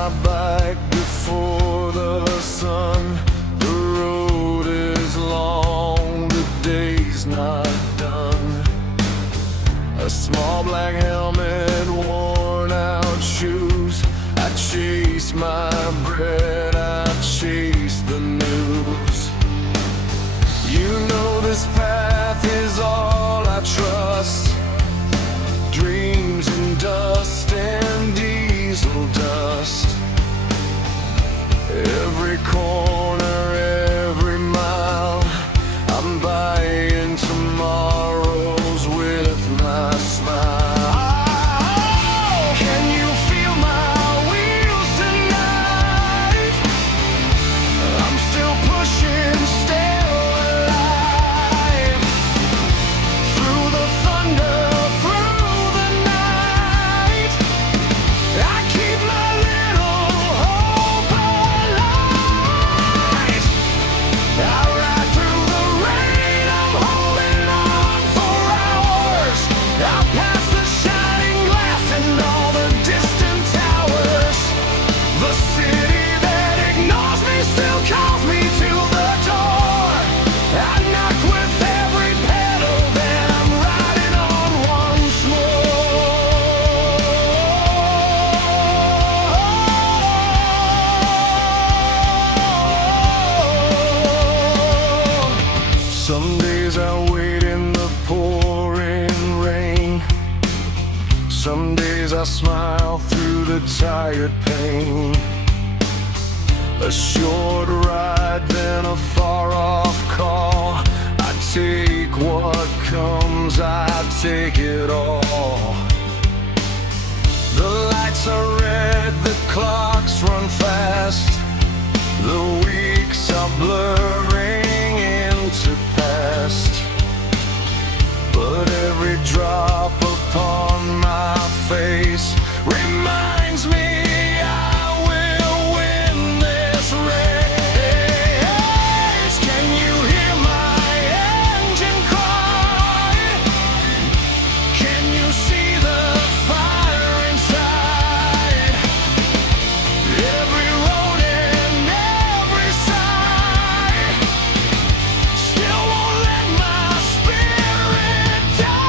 my bike before the sun. The road is long, the day's not done. A small black helmet, worn out shoes. I chase my bread, I chase the news. You know this path is all I trust. Dreams and dust and diesel dust. Every corner, every mile, I'm buying tomorrows with my smile. Can you feel my wheels tonight? I'm still pushing, still alive. Through the thunder, through the night, I keep my little hope alive. I ride through the rain, I'm holding on for hours. I'll pass the shining glass and all the distant towers. The city that ignores me still calls me to the door. I knock with every pedal, then I'm riding on once more. Some days I wait in the pouring rain. Some days I smile through the tired pain. A short ride, then a far-off call. I take what comes, I take it all. The lights are red, the clocks run fast. The weeks are blurring into past. But every drop upon my face reminds me I will win this race. Can you hear my engine cry? Can you see the fire inside? Every road and every sign still won't let my spirit die.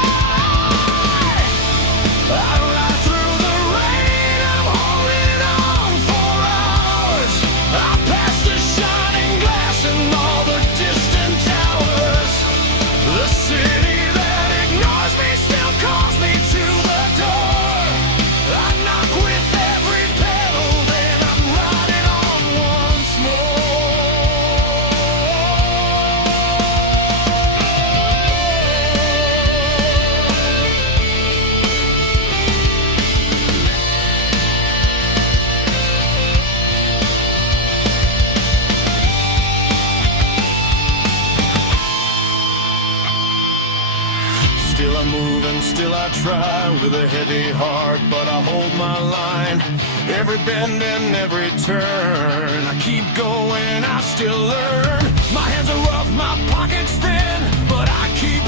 I ride through the rain, I'm holding on for hours. I pass the shining glass and all the distant towers. The city that ignores me still calls me to the door. I knock with every pedal, then I'm riding on once Still I'm moving, still I try with a heavy heart, but I hold my line. Every bend and every turn, I keep going, I still learn. My hands are rough, my pockets thin, but I keep